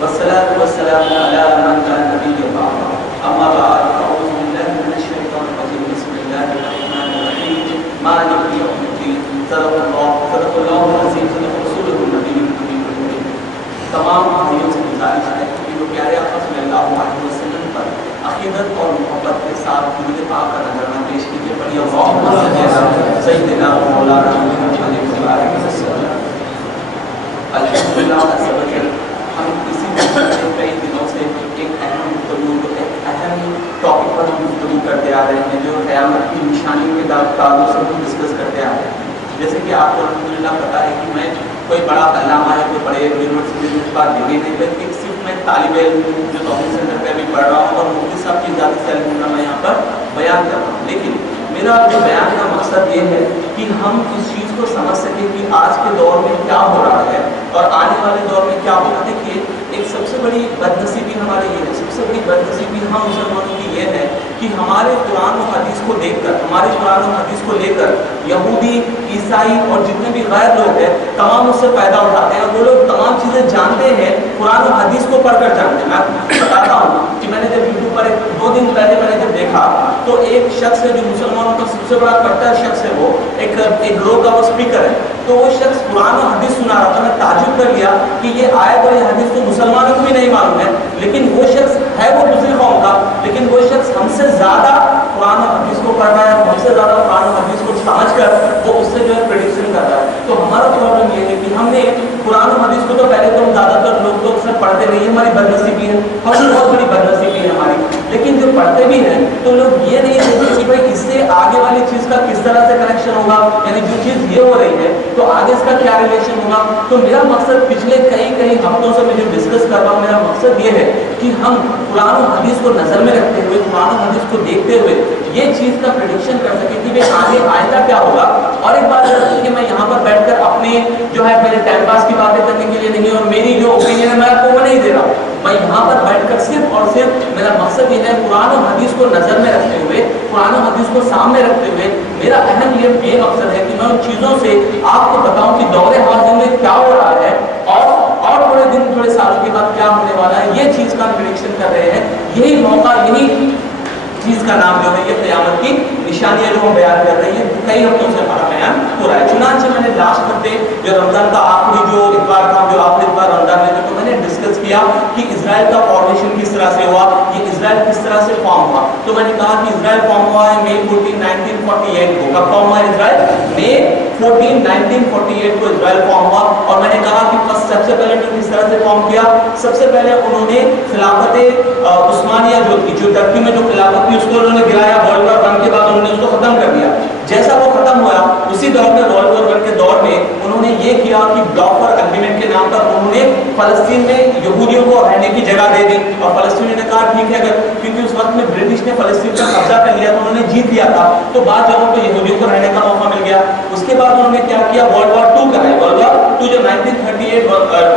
والصلاة والسلام على من لا نبي بعده أما بعد أعوذ بالله من الشيطان الرجيم بسم الله الرحمن الرحيم مالك يوم الدين صدق الله العظيم صدق رسوله النبي الكريم. تمام بھائیوں سے گزارش ہے کہ جو پیارے آقا صلی اللہ علیہ وسلم پر عقیدت اور محبت کے ساتھ درود پاک کا نذرانہ پیش کیجیے. پڑھیے اللہم صلی علی سیدنا مولانا محمد وسلم. الحمدللہ ہم اسی کئی دنوں سے ایک اہم ٹاپک پر ہم گفتگو کرتے آ رہے ہیں جو قیامت کی نشانیوں کے تعلق سے ہم ڈسکس کرتے آ رہے ہیں. جیسے کہ آپ کو الحمدللہ پتہ ہے کہ میں کوئی بڑا علامہ ہے کوئی بڑے یونیورسٹی میں اس بات ڈگری نہیں بلکہ صرف میں طالب علم جو توحید سینٹر پہ بھی پڑھ رہا ہوں اور مفتی صاحب کی ذاتی سیلف میں یہاں پر بیان کر رہا ہوں. لیکن میرا جو بیان کا مقصد یہ ہے کہ ہم اس چیز کو سمجھ سکیں کہ آج کے دور میں کیا ہو رہا ہے اور آنے والے دور میں کیا ہوگا. دیکھیے ایک سب سے بڑی بدنصیبی ہماری یہ ہے, سب سے بڑی بدنصیبی ہم مسلمانوں کی یہ ہے کہ ہمارے قرآن و حدیث کو دیکھ کر, ہمارے قرآن و حدیث کو لے کر یہودی, عیسائی اور جتنے بھی غیر لوگ ہیں تمام اس سے فائدہ اٹھاتے ہیں اور وہ لوگ تمام چیزیں جانتے ہیں, قرآن و حدیث کو پڑھ کر جانتے ہیں. میں بتاتا ہوں کہ میں نے جب یوٹیوب پر 2 دن پہلے میں نے جب دیکھا تو ایک شخص ہے جو مسلمانوں کا سب سے بڑا کٹر شخص ہے, وہ ایک گروہ کا وہ اسپیکر ہے, تو وہ شخص قرآن و حدیث سنا رہا تھا. میں تعجب کر لیا کہ یہ آیت اور یہ حدیث تو مسلمانوں کو بھی نہیں معلوم ہے, لیکن وہ شخص ہے وہ دوسری قوم کا, لیکن وہ شخص ہم سے زیادہ قرآن و حدیث کو پڑھ رہا ہے, ہم سے زیادہ قرآن و حدیث کو سمجھ کر وہ اس سے جو ہے پریڈکشن کر رہا ہے. تو ہمارا پرابلم یہ ہے کہ ہم نے قرآن و حدیث کو تو پہلے تو ہم زیادہ تر لوگ سب پڑھتے نہیں, ہماری بدنصیبی ہے, ہماری بہت بڑی بدنصیبی ہے ہماری. لیکن جو پڑھتے بھی ہیں تو لوگ یہ نہیں دیکھتے کہ بھائی اس سے آگے والی چیز کا کس طرح سے کنیکشن ہوگا, یعنی جو چیز یہ ہو رہی ہے تو آگے اس کا کیا ریلیشن ہوگا. تو میرا مقصد پچھلے کئی ہفتوں سے میں جو ڈسکس کر رہا ہوں, میرا مقصد یہ ہے کہ ہم قرآن و حدیث کو نظر میں رکھتے ہوئے, قرآن و حدیث کو دیکھتے ہوئے یہ چیز کا پریڈکشن کر سکیں کہ بھائی آگے آئندہ کیا ہوگا. اور ایک بات کہ میں یہاں پر بیٹھ کر اپنے جو ہے میرے ٹائم پاس کی باتیں کرنے کے لیے نہیں, اور میری جو اوپینین ہے میں آپ کو وہ نہیں دے رہا ہوں. میں یہاں پر بیٹھ کر صرف اور صرف میرا مقصد یہ ہے قرآن و حدیث کو نظر میں رکھتے ہوئے, قرآن و حدیث کو سامنے رکھتے ہوئے میرا اہم یہ مقصد ہے کہ میں ان چیزوں سے آپ کو بتاؤں کہ دور حاضر میں کیا ہو رہا ہے اور تھوڑے دن تھوڑے سالوں کے بعد کیا ہونے والا ہے. یہ چیز کا پریڈکشن کر رہے ہیں. یہی موقع, یہی چیز کا نام جو ہے یہ قیامت کی نشانیاں جو ہم بیان کر رہے ہیں. کئی ہفتوں سے ہمارا بیان ہو رہا ہے. چنانچہ میں نے لاسٹ ہفتے جو رمضان کا آخری جو اتوار تھا, جو آخری اتوار رمضان میں تو میں نے ڈسکس کیا کہ اسرائیل کا فارمیشن کس طرح سے ہوا, یہ اسرائیل کس طرح سے فارم ہوا. تو میں نے کہا کہ اسرائیل فارم ہوا ہے مئی 14, 1948 کو. کب فارم ہوا اسرائیل؟ مئی 14, 1948 کو اسرائیل فارم ہوا. اور میں نے کہا کہ سب سے پہلے کس طرح سے فارم کیا. سب سے پہلے انہوں نے خلافت عثمانیہ جو تھی, جو ترکی میں جو خلافت تھی, اس کو انہوں نے گرایا. ورلڈ وار 1 کے بعد انہوں نے اس کو ختم کر دیا. جیسا وہ ختم ہوا اسی دور میں ورلڈ وار 1 کے دور میں انہوں نے یہ کیا کہ بلاکر اگریمنٹ کے نام پر انہوں نے فلسطین میں یہودیوں کو رہنے کی جگہ دے دی. اور فلسطینیوں نے کہا ٹھیک ہے, اگر کیونکہ اس وقت میں برٹش نے فلسطین پر قبضہ کر لیا تو انہوں نے جیت لیا تھا, تو بعض جگہوں پہ یہودیوں کو رہنے کا موقع مل گیا. اس کے بعد انہوں نے کیا کیا, ورلڈ وار 2 کرایا. ورلڈ وار 2 جو 1938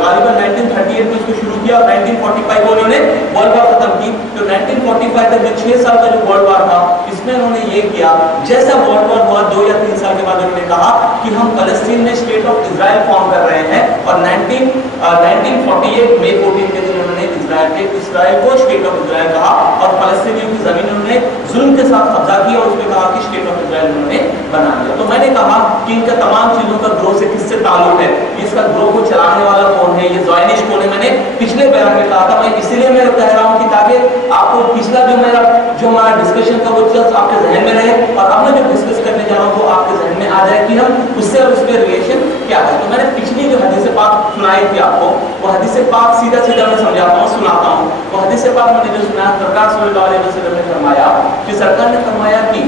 غالباً 1938 میں اس کو شروع کیا اور 1945 کو انہوں نے ورلڈ وار ختم کی. تو 1945 تک جو 6 سال کا جو ورلڈ وار تھا اس میں انہوں نے یہ کیا, جیسا ورلڈ وار ہوا 2 یا 3 سال کے بعد انہوں نے کہا کہ ہم فلسطین میں اسٹیٹ آف اسرائیل فارم کر رہے ہیں. اور 1948 مئی 14 کے دن انہوں نے اسرائیل کو اسٹیٹ آف اسرائیل کہا اور فلسطینیوں کی زمین انہوں نے ظلم کے ساتھ قبضہ کیا اور اس میں کہا کہ اسٹیٹ آف اسرائیل انہوں نے بنا لیا. تو میں نے کہا کہ ان کا تمام چیزوں کا گروہ سے کس سے تعلق ہے, اس کا گروہ کو چلانے والا کون ہے, یہ زائنش کون ہے. میں نے پچھلے بیان میں کہا تھا, میں اسی لیے میں کہہ رہا ہوں کہ تاکہ آپ کو پچھلا جو ہمارا ڈسکشن کا وہ چیز آپ کے ذہن میں رہے اور اب میں جو ڈسکس کرنے جا رہا ہوں وہ آپ کے ذہن میں آ جائے کہ ہم اس سے اور اس کے ریلیشن کیا ہے. تو میں نے پچھلی جو حدیث پاک سنائی تھی آپ کو, وہ حدیث پاک سیدھا میں سمجھاتا ہوں, سناتا ہوں. وہ حدیث پاک میں نے جو سنا, سرکار صلی اللہ علیہ وسلم نے فرمایا کہ سرکار نے فرمایا کہ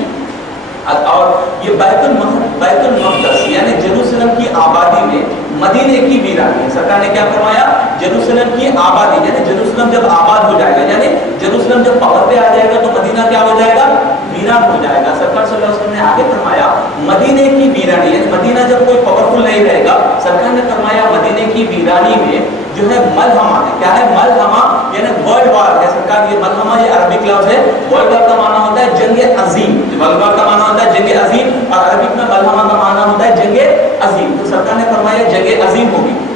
اور یہ بیت المقدس یعنی جیروسلم کی آبادی میں مدینے کی ویرانی ہے. سرکار نے کیا فرمایا, جیروسلم کی آبادی یعنی جیروسلم جب آباد ہو جائے گا, یعنی جیروسلم جب پاور پہ آ جائے گا تو مدینہ کیا ہو جائے گا, ویران ہو جائے گا. سرکار صلی اللہ علیہ وسلم نے آگے فرمایا مدینے کی ویرانی یعنی مدینہ جب کوئی پاورفل نہیں رہے گا, سرکار نے فرمایا مدینے کی ویرانی میں جو ہے ملحمہ ہے. کیا ہے ملحمہ, یعنی ورلڈ وار ہے. سرکار یہ ملحمہ یہ عربک لفظ ہے. ورلڈ وار کا معنی ہوتا ہے جنگ عظیم, ورلڈ وار کا معنی ہوتا ہے جنگ عظیم, اور عربک میں ملحمہ کا معنی ہوتا ہے جنگ عظیم. تو سرکار نے فرمایا جنگ عظیم ہوگی.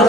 10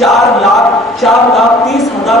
4,30,000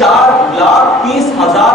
4,30,000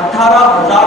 18,000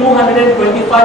$225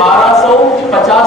1250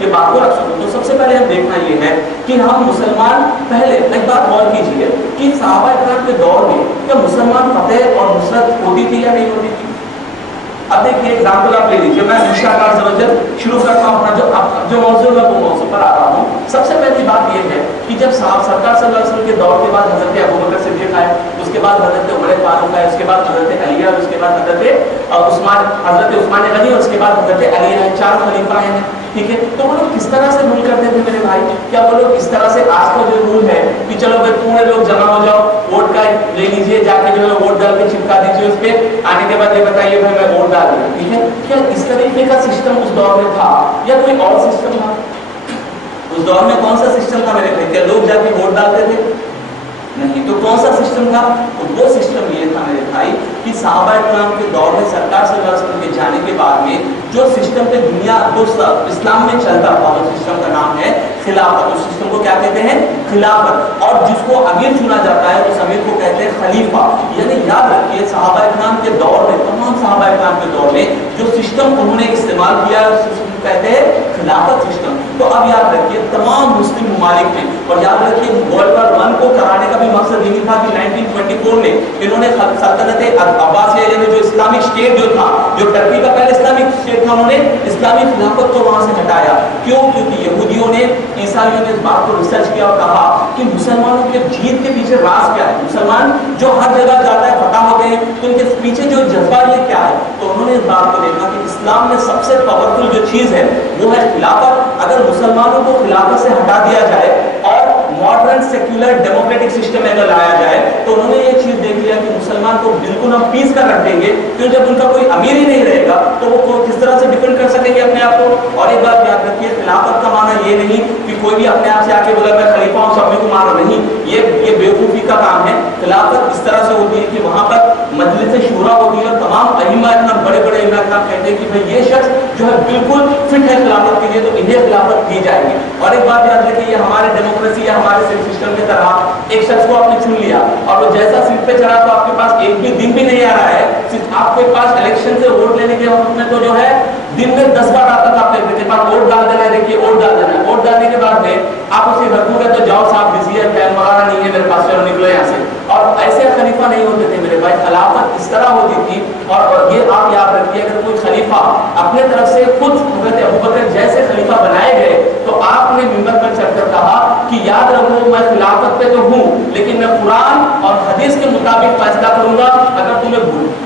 یہ بات کو رکھ سکوں. تو سب سے پہلے ہم دیکھنا یہ ہے کہ ہم مسلمان پہلے ایک بات غور کیجیے کہ صحابہ کرام کے دور میں کیا مسلمان فتح اور نصرت ہوتی تھی یا نہیں ہوتی تھی؟ اب دیکھیے ایگزامپل آپ لے لیجیے. میں انشاءاللہ شروع کرتا ہوں اپنا جو موضوع ہے وہ موضوع پر آ رہا ہوں. سب سے پہلی بات یہ ہے کہ جب سرکار صلی اللہ علیہ وسلم کے دور کے بعد حضرت ابوبکر صدیق آئے, اس کے بعد حضرت عمر فاروق آئے, اس کے بعد حضرت علی آئے, اس کے بعد حضرت عثمان غنی, اور اس کے بعد حضرت علی آئے, 4 خلیفہ آئے ہیں. ٹھیک ہے, تو وہ لوگ کس طرح سے رول کرتے تھے میرے بھائی؟ کیا وہ لوگ اس طرح سے آج کا جو رول ہے کہ چلو بھائی پورے لوگ جمع ہو جاؤ, ووٹ کا لے لیجیے, جا کے جو ہے ووٹ ڈال کے چپکا دیجیے اس پہ, آنے کے بعد یہ بتائیے بھائی میں ووٹ ڈال دیا. ٹھیک ہے, کیا اس طریقے کا سسٹم اس دور میں تھا یا کوئی اور سسٹم تھا؟ اس دور میں کون سا سسٹم تھا میرے بھائی؟ کیا لوگ جا کے ووٹ ڈالتے تھے؟ نہیں. تو کون سا سسٹم تھا؟ تو وہ سسٹم یہ تھا میرے بھائی کہ صحابہ کرام کے دور میں سرکار صلی اللہ علیہ وسلم کے جانے کے بعد میں جو سسٹم پہ دنیا اسلام میں چلتا تھا, وہ سسٹم کا نام ہے خلافت. اس سسٹم کو کیا کہتے ہیں؟ خلافت. اور جس کو امیر چنا جاتا ہے اس امیر کو کہتے ہیں خلیفہ. یعنی یاد رکھیے صحابہ کرام کے دور میں, تمام صحابہ کرام کے دور میں جو سسٹم انہوں نے استعمال کیا اس سسٹم کو کہتے ہیں خلافت سسٹم. تو اب یاد رکھیے تمام مسلم ممالک میں, اور یاد رکھیے ورلڈ وار 1 کو کرانے کا بھی مقصد یہی تھا کہ 1924 میں انہوں نے سلطنت عباسیہ یعنی جو اسلامک اسٹیٹ جو تھا, جو ٹرکی کا پہلے اسلامک اسٹیٹ تھا, انہوں نے اسلامی خلافت کو وہاں سے ہٹایا. کیوں؟ کیونکہ یہودیوں نے, عیسائیوں نے اس بات کو ریسرچ کیا اور کہا کہ مسلمانوں کے جیت کے پیچھے راز کیا ہے. مسلمان جو ہر جگہ جاتا ہے فتح ہوتے ہیں, تو ان کے پیچھے جو جذبہ یہ کیا ہے؟ تو انہوں نے اس بات کو دیکھا کہ اسلام میں سب سے پاورفل جو چیز ہے وہ ہے خلافت. اگر مسلمانوں کو خلافت سے ہٹا دیا جائے اور ماڈرن سیکولر ڈیموکریٹک سسٹم میں اگر لایا جائے, تو انہوں نے یہ چیز دیکھ لیا کہ مسلمان کو بالکل ہم پیس کر رکھ دیں گے, کیوں جب ان کا کوئی امیر ہی نہیں رہے گا تو وہ کس طرح سے ڈیفینڈ کر سکیں گے اپنے آپ کو. اور ایک بات یاد رکھیے, خلافت کا معنی یہ نہیں کہ کوئی بھی اپنے آپ سے آ کے بولا میں خلیفہ ہوں سب کو مارا, نہیں. یہ بیوقوفی کا کام ہے. خلافت اس طرح سے ہوتی ہے کہ وہاں پر مجلس شورا ہوتی ہے اور تمام ائمہ اتنا بڑے بڑے ائمہ اتنا کہتے ہیں کہ بھائی یہ شخص جو ہے بالکل فٹ ہے خلافت کے لیے, تو انہیں خلافت دی جائے گی. اور ایک بات یاد رکھیے, یہ ہمارے ڈیموکریسی یا ہمارے سسٹم کی طرح ایک شخص کو آپ نے چن لیا اور وہ جیسا سیٹ پہ چڑھا تو آپ کے پاس ایک بھی دن بھی نہیں آ رہا ہے, صرف آپ کے پاس الیکشن سے ووٹ لینے کے وقت میں تو جو ہے دن میں 10 بار آتا تھا آپ کے پاس ووٹ ڈال دینا ہے. دیکھیے ووٹ ڈال دینا ہے, ووٹ ڈالنے کے بعد میں آپ اسے رکھو گے تو جاؤ صاحب بزی ہے, فین وغیرہ نہیں ہے میرے پاس, چلو نکلو یہاں سے. اور ایسے خلیفہ نہیں ہوتے تھے میرے بھائی, خلافت اس طرح ہوتی تھی. اور یہ آپ یاد رکھیے, اگر کوئی خلیفہ اپنے طرف سے خود حضرت ابوبکر جیسے خلیفہ بنائے گئے تو آپ نے منبر پر چڑھ کر کہا کہ یاد رکھو میں خلافت پہ تو ہوں, لیکن میں قرآن اور حدیث کے مطابق فیصلہ کروں گا. اگر تمہیں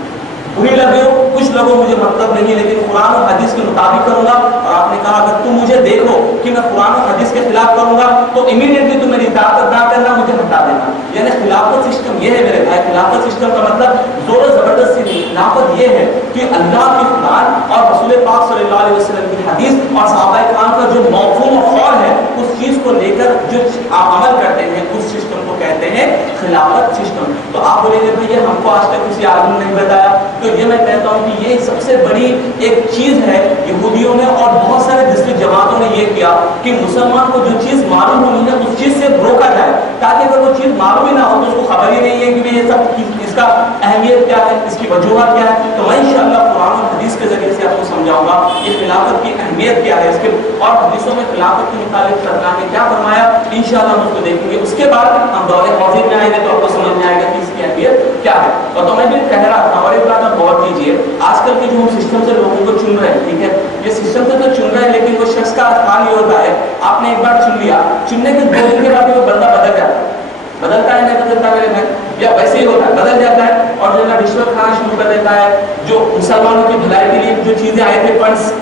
بری لگے ہو, کچھ لگو, مجھے مطلب نہیں, لیکن قرآن اور حدیث کے مطابق کروں گا. اور آپ نے کہا اگر تم مجھے دیکھو کہ میں قرآن اور حدیث کے خلاف کروں گا تو امیڈیٹلی تم میری اطاعت نہ کرنا, مجھے ہٹا دینا. یعنی خلافت سسٹم یہ ہے میرے بھائی. خلافت سسٹم کا مطلب زور و زبردستی نہیں. خلافت یہ ہے کہ اللہ کی قرآن اور رسول پاک صلی اللہ علیہ وسلم کی حدیث اور صحابہ کرام کا جو مفہوم و قول ہے اس چیز کو لے کر جو آپ عمل کرتے ہیں اس سسٹم کو کہتے ہیں خلافت سسٹم. تو آپ بولیں گے بھائی یہ ہم کو آج تک کسی عالم نے نہیں بتایا. تو یہ میں کہتا ہوں کہ یہ سب سے بڑی ایک چیز ہے. یہودیوں نے اور بہت سارے دوسری جماعتوں نے یہ کیا کہ مسلمان کو جو چیز معلوم ہونی ہے اس چیز سے روکا جائے, تاکہ اگر وہ چیز معلوم ہی نہ ہو تو اس کو خبر ہی نہیں ہے کہ یہ سب اس کا اہمیت کیا ہے, اس کی وجوہات کیا ہے. تو میں انشاءاللہ قرآن اور حدیث کے ذریعے سے آپ کو سمجھاؤں گا یہ خلافت کی اہمیت کیا ہے, اس کے اور حدیثوں میں خلافت کے متعلق سرکار نے کیا فرمایا, انشاءاللہ ہم اس کو دیکھیں گے. اس کے بعد ہم دور حاضر میں آئیں گے تو آپ کو سمجھ میں آئے گا کہ اس کی اہمیت کیا ہے. اور تو میں بھی کہہ رہا تھا, اور ایک بات آپ غور کیجیے, آج کل کے جو ہم سسٹم سے لوگوں کو چن رہے ہیں, ٹھیک ہے, یہ سسٹم سے تو چن رہے ہیں لیکن وہ شخص کا حال یہ ہوتا ہے آپ نے ایک بار چن لیا, چننے کے 2 دن کے بعد وہ بندہ بدل جاتا ہے. بدلتا ہے نہیں بدلتا میرے بھائی, یا ویسے ہی ہوتا ہے بدل جاتا ہے اور جو ہے نا رشوت کھانا شروع کر دیتا ہے. جو مسلمانوں کی بھلائی کے لیے جو چیزیں آئے تھے فنڈس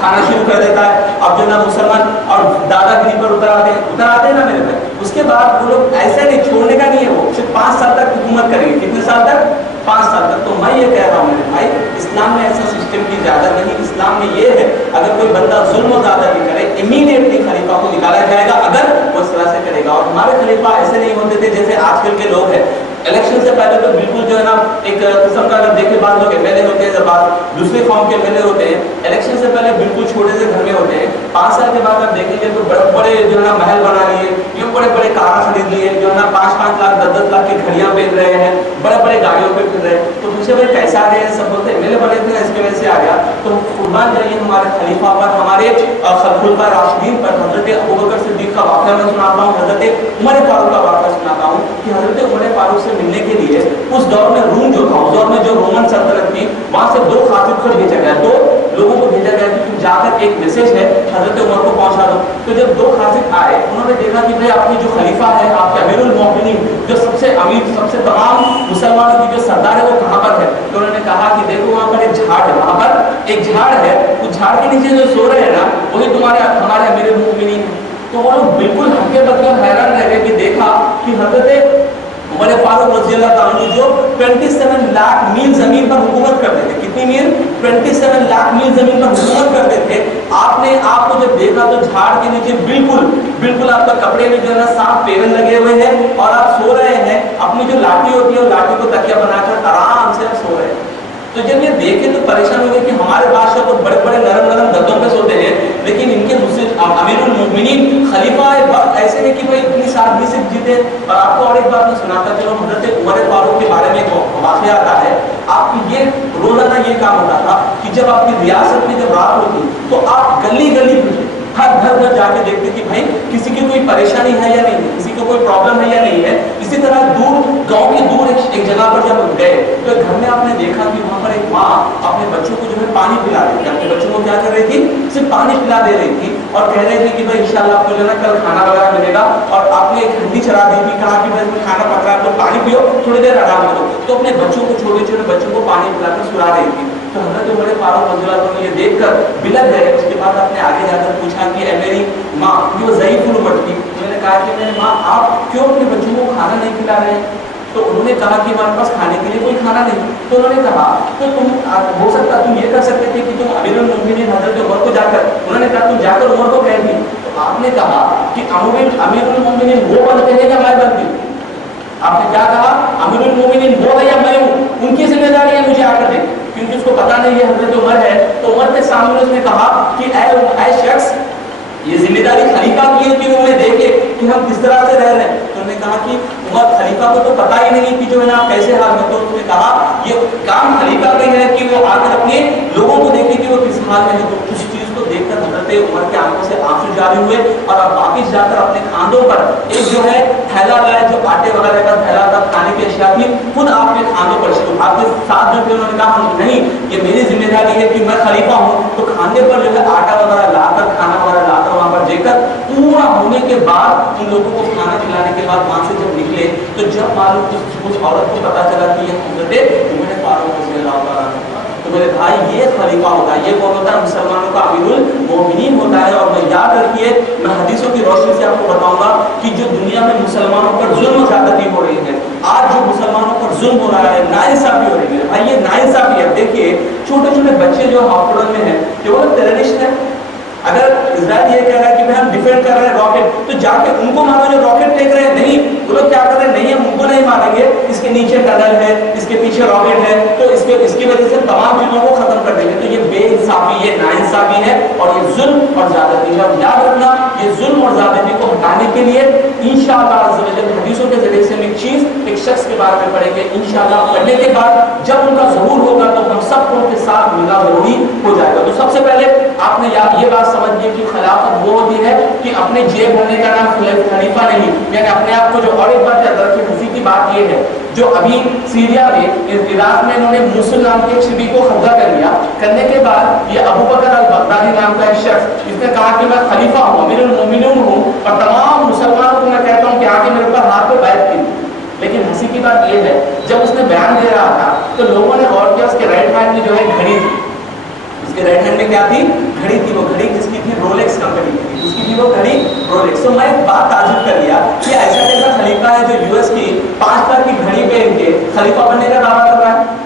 کھانا شروع کر دیتا ہے. اب جو ہے نا مسلمان اور دادا گیری پر اتر آتے ہیں نا میرے بھائی. اس کے بعد وہ لوگ ایسے نہیں, چھوڑنے کا نہیں ہے, وہ صرف 5 سال تک حکومت کریں گے. کتنے سال تک؟ 5 سال تک. تو میں یہ کہہ رہا ہوں میرے بھائی, اسلام میں ایسا سسٹم کی اجازت نہیں. اسلام میں یہ ہے اگر کوئی بندہ ظلم و زیادتی کرے امیڈیٹلی خلیفہ کو نکالا جائے گا اگر وہ اس طرح سے کرے گا. اور ہمارے خلیفہ ایسے نہیں ہوتے تھے جیسے آج کل کے لوگ ہیں. الیکشن سے پہلے تو بالکل جو ہے نا ایک قسم کا اگر دیکھے بعض لوگ ایم ایل اے ہوتے ہیں جب آپ دوسرے قوم کے MLA ہوتے ہیں, الیکشن سے پہلے بالکل چھوٹے سے گھر میں ہوتے ہیں, 5 سال کے بعد آپ دیکھیں گے تو بڑے بڑے جو ہے نا محل بنا لیے, یہ بڑے بڑے کار خرید لیے, جو ہے نا 5-5 لاکھ 10-10 لاکھ کی گھڑیاں پہن رہے ہیں, بڑے بڑے گاڑیوں پہ پھر رہے ہیں. تو پوچھے بھائی کیسے آ رہے ہیں, سب بولتے ہیں MLA بنے تھے اس کی وجہ سے آ گیا. تو قربان جائیے ہمارے خلیفہ پر, ہمارے خلفاء راشدین پر, حضرت ابوبکر صدیق کا واقعہ میں سناتا ہوں, حضرت عمر فاروق کا واقعہ سناتا ہوں کہ حضرت عمر فاروق سے ملنے کے لیے اس دور میں روم جو تھا, اس دور میں جو رومن سلطنت تھی, وہاں سے 2 خاطب کو بھیجا گیا, 2 لوگوں کو بھیجا گیا کہ تم جا کر ایک میسج ہے حضرت عمر کو پہنچا دو. تو جب 2 خاطب آئے, انہوں نے دیکھا کہ بھائی آپ کی جو خلیفہ ہے, آپ کے امیر المومنین, جو سب سے امیر, سب سے تمام مسلمانوں کی جو سردار ہے, وہ کہاں پر ہے. تو انہوں نے کہا کہ دیکھو وہاں پر ایک جھاڑ ہے, وہاں پر ایک جھاڑ ہے, اس جھاڑ کے نیچے جو سو رہے ہیں نا, وہی ہمارے امیر المومنین. تو وہ لوگ بالکل ہکے بکے حیران رہ گئے کہ دیکھا کہ حضرت عمر فاروق رضی اللہ تعالیٰ عنہ جو 27 لاکھ میل زمین پر حکومت کرتے تھے, کتنی میل, 27 لاکھ میل زمین پر حکومت کرتے تھے. آپ نے آپ کو جب دیکھا تو جھاڑ کے نیچے بالکل آپ کا کپڑے میں جو ہے نا صاف پیرن لگے ہوئے ہیں, اور آپ سو رہے ہیں, اپنی جو لاٹھی ہوتی ہے وہ لاٹھی کو تکیہ بنا کر آرام سے آپ سو رہے ہیں. تو جب یہ دیکھے تو پریشان ہو گئے کہ ہمارے بادشاہ تو بڑے بڑے نرم گدوں پہ سوتے ہیں, لیکن ان کے امیر المومنین خلیفہ وقت ایسے ہیں کہ بھائی اتنی سادگی سے جیتے. اور آپ کو اور ایک بات میں سناتا چلو, حضرت عمر فاروق کے بارے میں ایک واقعہ آتا ہے. آپ کی یہ روزانہ یہ کام ہوتا تھا کہ جب آپ کی ریاست میں جب رات ہوتی تو آپ گلی ہر گھر جا کے دیکھتے کہ بھائی کسی کی کوئی پریشانی ہے یا نہیں ہے, کسی کو کوئی پرابلم ہے یا نہیں ہے. اسی طرح دور گاؤں کے دور ایک جگہ پر جب گئے تو گھر میں آپ نے دیکھا کہ وہاں پر ایک ماں اپنے بچوں کو جو ہے پانی پلا رہی تھی. اپنے بچوں کو کیا کر رہی تھی, صرف پانی پلا دے رہی تھی, اور کہہ رہی تھی کہ بھائی انشاءاللہ آپ کو جو ہے کل کھانا وغیرہ ملے گا. اور آپ نے ایک ہنڈی چڑھا دی تھی, کہا کہ بھائی کھانا پک رہا ہے تو پانی پیو, تھوڑی دیر آرام کرو. تو اپنے بچوں کو, چھوٹے چھوٹے بچوں کو پانی پلا کر سلا رہی تھی. تو حضرت عمر فاروق رضی اللہ عنہ یہ دیکھ کر بلک گئے. اس کے بعد آپ نے آگے جا کر پوچھا کہ اے میری ماں, جو ضعیف العمر تھی, انہوں نے کہا کہ میری ماں آپ کیوں اپنے بچوں کو کھانا نہیں کھلا رہے ہیں. تو انہوں نے کہا کہ ہمارے پاس کھانے کے لیے کوئی کھانا نہیں. تو انہوں نے کہا تو تم ہو سکتا تم یہ کر سکتے تھے کہ تم امیر المومنین حضرت عمر کو جا کر, انہوں نے کہا تم جا کر عمر کو کہہ دی. تو آپ نے کہا کہ امیر المومنین وہ بنتے ہیں یا میں بنتی ہوں. آپ نے کیا کہا, امیر المومنین وہ ہے یا میں ہوں, ان کی ذمہ داری ہے مجھے آ کر دیکھ, کیونکہ اس کو پتا نہیں ہے حضرت عمر ہے. تو عمر کے سامنے اس نے کہا کہ اے شخص, یہ ذمہ داری خلیفہ کی ہے کہ وہ ہمیں دیکھے کہ ہم کس طرح سے رہ رہے ہیں. تو انہوں نے کہا کہ عمر خلیفہ کو تو پتا ہی نہیں کہ جو ہے نا آپ کیسے حال میں. تو انہوں نے کہا یہ کام خلیفہ کا ہے کہ وہ آ کر اپنے لوگوں کو دیکھے کہ وہ کس حال میں ہے. تو اس چیز کو دیکھ کر حضرت عمر کے آنکھوں سے آنسو جاری ہوئے, اور اب واپس جا کر اپنے کاندھوں پر ایک جو ہے تھیلا لائے, جو آٹے وغیرہ کا تھیلا تھا, کھانے کی اشیاء تھی, خود آپ کے کاندھوں پر آپ کے ساتھ جو تھے انہوں نے کہا نہیں یہ میری ذمہ داری ہے کہ میں خلیفہ ہوں. تو کھانے پر جو ہے آٹا وغیرہ لا کر, کھانا وغیرہ لا کر وہاں پر دے کر پورا ہونے کے بعد ان لوگوں کو کھانا کھلانے کے بعد وہاں سے جب نکلے تو جب معلوم اس عورت کو پتا چلا کہ یہ حضرت عمر فاروق رضی اللہ تعالیٰ عنہ, تو میرے بھائی یہ خلیفہ ہوتا ہے, یہ کون ہوتا ہے, مسلمانوں کا امیر المومنین ہوتا ہے. اور میں یاد رکھیے, میں حدیثوں کی روشنی سے آپ کو بتاؤں گا کہ جو دنیا میں مسلمانوں پر ظلم و زیادتی ہو رہی ہے, آج جو مسلمانوں پر ظلم ہو رہا ہے, ناانصافی ہو رہی ہے بھائی, یہ ناانصافی ہے. دیکھیے چھوٹے چھوٹے بچے جو ہاسپٹل میں ہیں, کہ وہ ٹیررسٹ ہیں. اگر اسرائیل یہ کہہ رہا ہے کہ ہم ڈیفینڈ کر رہے ہیں راکٹ, تو جا کے ان کو مارو جو راکٹ پھینک رہے ہیں. نہیں, وہ لوگ کیا کر رہے ہیں, نہیں ہم ان کو نہیں ماریں گے, اس کے نیچے ٹنل ہے, اس کے پیچھے راکٹ ہے, تو اس کی وجہ سے تمام چیزوں کو ختم کر دیں گے. تو یہ بے انصافی, یہ ناانصافی ہے, اور یہ ظلم اور زیادتی ہے. اور یاد رکھنا, یہ ظلم اور زیادتی کو ہٹانے کے لیے انشاءاللہ عز و جل حدیثوں کے ذریعے سے ہم ایک چیز, ایک شخص کے بارے میں پڑھیں گے انشاءاللہ. پڑھنے کے بعد جب ان کا ظہور ہوگا تو ہم سب کو ان کے ساتھ ملنا ضروری ہو جائے گا. تو سب سے پہلے آپ نے یہ بات سمجھیے کہ خلافت وہ ہوتی ہے کہ اپنے جیب بھرنے کا نام خلیفہ نہیں, یعنی اپنے آپ کو جو. اور ایک بات یاد رکھیے, ہنسی کی بات یہ ہے, جو ابھی سیریا میں, عراق میں انہوں نے موصل نام کے ایک شبی کو قبضہ کر لیا. کرنے کے بعد یہ ابو بکر البغدادی نام کا ایک شخص, اس نے کہا کہ میں خلیفہ ہوں, امیر المومنین ہوں, اور تمام مسلمانوں کو میں کہتا ہوں کہ آگے میرے اوپر ہاتھ پہ بیعت کی. لیکن ہنسی کی بات یہ ہے, جب اس نے بیان دے رہا تھا تو لوگوں نے غور کیا, اس کے رائٹ ہینڈ میں جو ہے گھڑی تھی. اس کے رائٹ ہینڈ میں کیا تھی, گھڑی تھی. وہ گھڑی کس کی تھی, رولیکس کمپنی کی, اس کی تھی وہ گھڑی رولیکس. تو میں ایک بات تعجب کر لیا کہ ایسا کیسا خلیفہ ہے جو US کی 5 لاکھ کی گھڑی پہن کے خلیفہ بننے کا دعویٰ کر رہا ہے.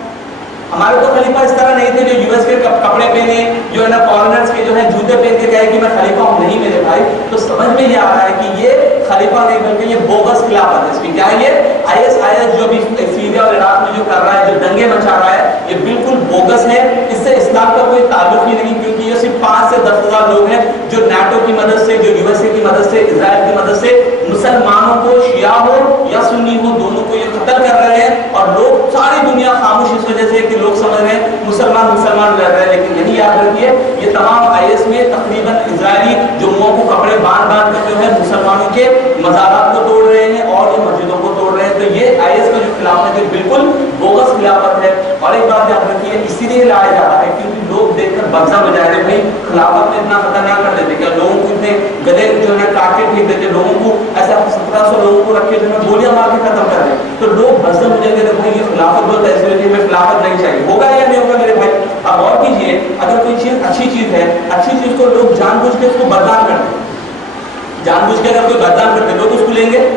ہمارے تو خلیفہ اس طرح نہیں تھے جو US کے کپڑے پہنے, جو ہے نا فارنرز کے جو ہے جوتے پہن کے کہے کہ میں خلیفہ ہوں. نہیں میرے بھائی, تو سمجھ میں یہ آ رہا ہے کہ یہ خلیفہ نہیں بلکہ یہ بوگس خلافت ہے. اس کی کیا ہے, یہ IS جو بھی سیریا اور عراق میں جو کر رہا ہے, جو دنگے مچا رہا ہے, یہ بالکل بوگس ہے، اس سے اسلام کا کوئی تعلق ہی نہیں، کیونکہ یہ صرف 5 سے 10,000 لوگ ہیں جو نیٹو کی مدد سے، جو USA کی مدد سے، اسرائیل کی مدد سے مسلمانوں کو، شیعہ ہو یا سنی ہو، دونوں کو یہ قتل کر رہے ہیں، اور لوگ ساری دنیا خاموش اس وجہ سے کہ لوگ سمجھ رہے ہیں مسلمان رہ رہے ہیں، لیکن یہی یاد رکھیے یہ تمام IS میں تقریباً اسرائیلی جو منہ کو کپڑے باندھ کر جو ہے مسلمانوں کے مزارات کو توڑ رہے ہیں اور یہ مسجدوں کو توڑ رہے ہیں، تو یہ IS کا جو خلافت ہے بالکل بوگس خلافت ہے۔ اور ایک بات یاد رکھیے اسی لیے لایا جاتا ہے کیونکہ لوگ دیکھ کر بگزا ہو جائے گا، بھائی خلافت میں اتنا خطرناک کر دیتے کیا، لوگوں کو اتنے گلے جو ہے کاٹ کے پھینک دیتے، لوگوں کو ایسا 1700 لوگوں کو رکھ کے جو ہے گولیاں مار کے ختم کر دیں، تو لوگ بگزا ہو جائیں گے، بھائی یہ خلافت بہت ایسی ہوتی ہے، ہمیں خلافت نہیں چاہیے، ہوگا یا نہیں ہوگا میرے بھائی؟ اب غور کیجیے، اگر کوئی چیز اچھی چیز ہے، اچھی چیز کو لوگ جان بوجھ کے اس کو بدنام کرتے، جان بوجھ کے اگر کوئی بدنام کرتے لوگ اس کو لیں گے،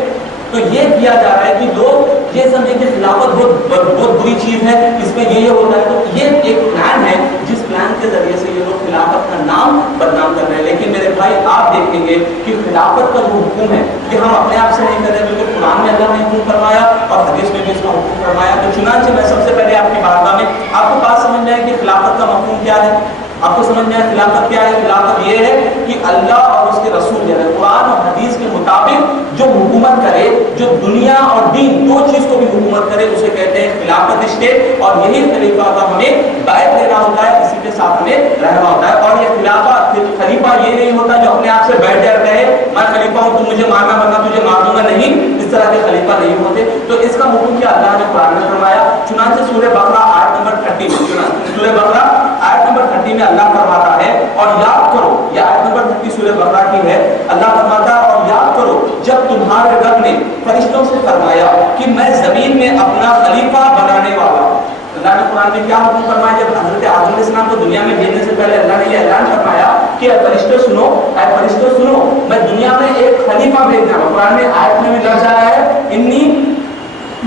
تو یہ کیا جا رہا ہے کہ لوگ یہ سمجھیں کہ خلافت بہت بری چیز ہے، اس میں یہ ہوتا ہے، تو یہ ایک پلان ہے جس پلان کے ذریعے سے یہ لوگ خلافت کا نام بدنام کر رہے ہیں۔ لیکن میرے بھائی آپ دیکھیں گے کہ خلافت کا جو حکم ہے کہ ہم اپنے آپ سے نہیں کر رہے، بلکہ قرآن میں اللہ نے حکم فرمایا اور حدیث میں بھی اس کا حکم فرمایا، تو چنانچہ میں سب سے پہلے آپ کی بارگاہ میں آپ کو بات سمجھ جائے کہ خلافت کا مفہوم کیا ہے، آپ کو سمجھ میں آئے خلافت کیا ہے؟ خلافت یہ ہے کہ اللہ اور اس کے رسول یعنی قرآن اور حدیث کے مطابق جو حکومت کرے، جو دنیا اور دین دو چیز کو بھی حکومت کرے، اسے کہتے ہیں خلافت اسٹیٹ، اور یہی خلیفہ کا ہمیں بیعت لینا ہوتا ہے، اسی کے ساتھ ہمیں رہنا ہوتا ہے۔ اور یہ خلیفہ یہ نہیں ہوتا جو اپنے آپ سے بیٹھ جائے کہے میں خلیفہ ہوں، تم مجھے مارنا ورنہ تجھے مار دوں گا، نہیں، اس طرح کے خلیفہ نہیں ہوتے۔ تو اس کا حکم کیا اللہ نے قرآن میں فرمایا، چنانچہ سورہ بقرہ آیت نمبر 30 سورہ بقرہ آیت نمبر 30 میں اللہ فرماتا ہے اور یاد کرو، یہ آیت نمبر 30 سورہ بقرہ کی ہے، اللہ فرماتا ہے اور یاد کرو جب تمہارے رب نے فرشتوں سے فرمایا کہ میں زمین میں اپنا خلیفہ بنانے والا ہوں۔ اللہ نے قرآن میں کیا حکم فرمایا؟ جب حضرت آدم علیہ السلام کو دنیا میں بھیجنے سے پہلے اللہ نے یہ اعلان فرمایا کہ اے فرشتوں سنو، اے فرشتوں سنو، میں دنیا میں ایک خلیفہ بھیجنا ہوں۔ قرآن میں آیت میں بھی لفظ آیا ہے انی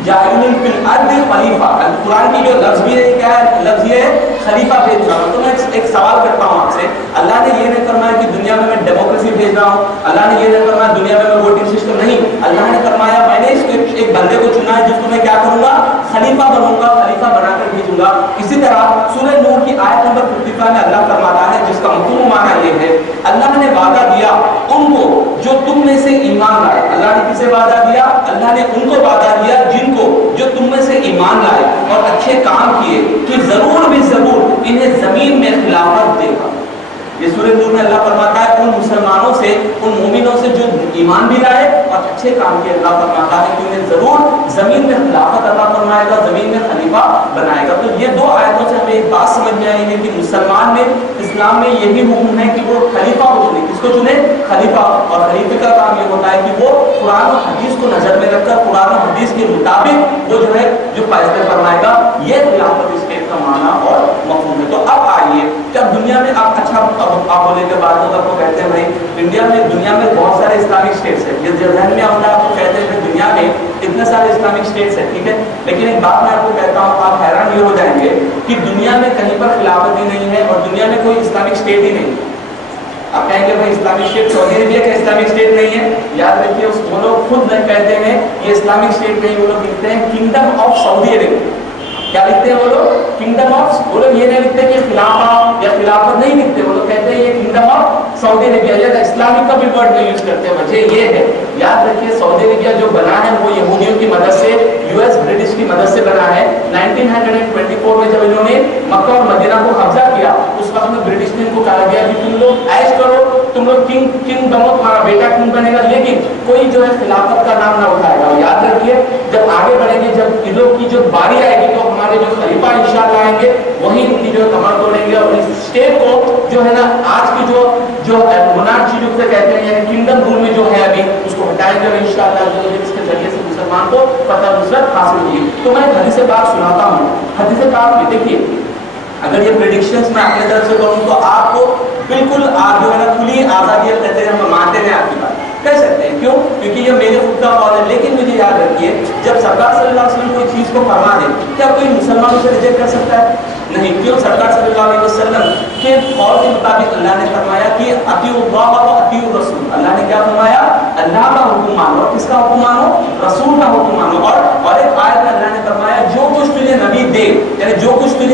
جاعل فی الارض خلیفہ، قرآن کی جو لفظ بھی ہے کیا ہے؟ لفظ یہ ہے خلیفہ بھیج رہا ہوں۔ تو میں ایک سوال کرتا ہوں آپ سے، اللہ نے یہ نہیں فرمایا کہ دنیا میں ڈیموکریسی بھیج رہا ہوں، اللہ نے یہ نہیں فرمایا دنیا میں ووٹنگ سسٹم، نہیں، اللہ نے فرمایا میں نے اس ایک بندے کو چنا ہے جس کو میں کیا کروں گا؟ خلیفہ بنوں گا، خلیفہ بنا کر بھیجوں گا۔ اسی طرح سورہ نور کی آیت نمبر 55 میں اللہ فرماتا ہے جس کا مفہوم معنی یہ ہے اللہ نے وعدہ دیا ان کو جو تم میں سے ایمان لائے، اللہ نے کسے وعدہ دیا؟ اللہ نے ان کو وعدہ دیا جن کو جو تم میں سے ایمان لائے اور اچھے کام کیے کہ ضرور بھی ضرور انہیں زمین میں خلافت دے گا۔ یہ سورہ نور میں اللہ فرماتا ہے ان مسلمانوں سے، ان مومنوں سے جو ایمان بھی لائے اور اچھے کام کیے، اللہ فرماتا ہے کہ انہیں ضرور زمین میں خلافت عطا فرمائے گا، زمین میں خلیفہ بنائے گا۔ تو یہ دو آیتوں سے ہمیں ایک بات سمجھ میں آئی ہے کہ مسلمان میں، اسلام میں یہی حکم ہے کہ وہ خلیفہ کو چنے، کس کو چنے؟ خلیفہ، اور خلیفہ کا کام یہ ہوتا ہے کہ وہ قرآن و حدیث کو نظر میں رکھ کر قرآن و حدیث کے مطابق وہ جو ہے جو فیصلے فرمائے گا، یہ خلافت اسٹیٹ کا معنی اور مفہوم ہے۔ تو اب آئیے جب دنیا میں آپ اچھا آپ بولے کے بعد آپ کو کہتے ہیں بھائی انڈیا میں، دنیا میں بہت سارے اسلامک اسٹیٹس ہیں، یہ ذہن میں آتا ہے آپ کو کہتے ہیں کہ دنیا میں اتنے سارے اسلامک اسٹیٹس ہیں، ٹھیک ہے، لیکن ایک بات میں آپ کو کہتا ہوں، آپ حیران یہ ہو جائیں گے کہ دنیا میں کہیں پر خلافت ہی نہیں ہے اور دنیا میں کوئی اسلامک اسٹیٹ ہی نہیں ہے۔ آپ کہیں گے بھائی اسلامک اسٹیٹ سعودی عربیہ کا اسلامک اسٹیٹ نہیں ہے، یاد رکھیے وہ لوگ خود نہیں کہتے ہیں یہ اسلامک اسٹیٹ نہیں، وہ لوگ لکھتے ہیں کنگڈم آف سعودی عربیہ۔ کیا لکھتے ہیں وہ لوگ؟ کنگڈم آف، وہ لوگ یہ نہیں لکھتے کہ خلافہ یا خلافت نہیں لکھتے، وہ لوگ کہتے ہیں یہ کنگڈم آف سعودی عربیہ، یا اسلامک کا بھی ورڈ نہیں یوز کرتے۔ وجہ یہ ہے، یاد رکھیے سعودی عربیہ جو بنا ہے وہ یہودیوں کی مدد سے، US برٹش کی مدد سے بنا ہے۔ 1924 میں جب انہوں نے مکہ اور مدینہ کو قبضہ کیا اس وقت میں برٹش نے ان کو کہا گیا کہ تم لوگ عیش کرو، تم لوگ کنگ بنو، تمہارا بیٹا کنگ بنے گا، لیکن کوئی جو ہے خلافت کا نام نہ اٹھائے گا۔ یاد رکھیے جب آگے بڑھیں گے، جب ان لوگ کی جو باری آئے گی تو ہمارے جو خلیفہ انشاءاللہ آئیں گے وہی ان کی جو کمر توڑیں گے، اور اس اسٹیٹ کو جو ہے نا آج کی جو مونارچی جو کہتے ہیں یعنی کنگڈم رول میں جو ہے ابھی اس کو ہٹائیں گے، اور انشاءاللہ جو ہے اس کے ذریعے سے مسلمان کو فتح نصرت حاصل ہوگی۔ تو میں حدیث پاک سناتا ہوں، حدیث پاک میں دیکھیے اگر یہ پریڈکشنز میں اپنے طرف سے کروں تو آپ کو بالکل آپ جو ہے نا کھلی آزادیت کہتے ہیں، ہم مانتے ہیں آپ کی بات کہہ سکتے ہیں، کیوں؟ کیونکہ یہ میرے خود کا قول ہے، لیکن مجھے یاد رکھیے جب سرکار صلی اللہ علیہ وسلم کوئی چیز کو فرما دے کیا کوئی مسلمان اسے ریجیکٹ کر سکتا ہے؟ نہیں، کیوں؟ سرکار صلی اللہ علیہ وسلم کے قول کے مطابق اللہ نے فرمایا کہ اطیعوا اللہ و اطیعوا الرسول، اللہ نے کیا فرمایا؟ اللہ کا حکم مانو، اور کس کا حکم مانو؟ رسول کا حکم مانو۔ اور ایک آیت میں اللہ نے فرمایا جو کچھ تجھے نبی دے، یعنی جو کچھ تجھے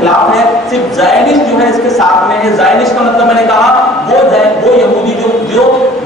خلاف ہے، صرف زائنسٹ جو ہے اس کے ساتھ میں ہے۔ زائنسٹ کا مطلب میں نے کہا وہ یہودی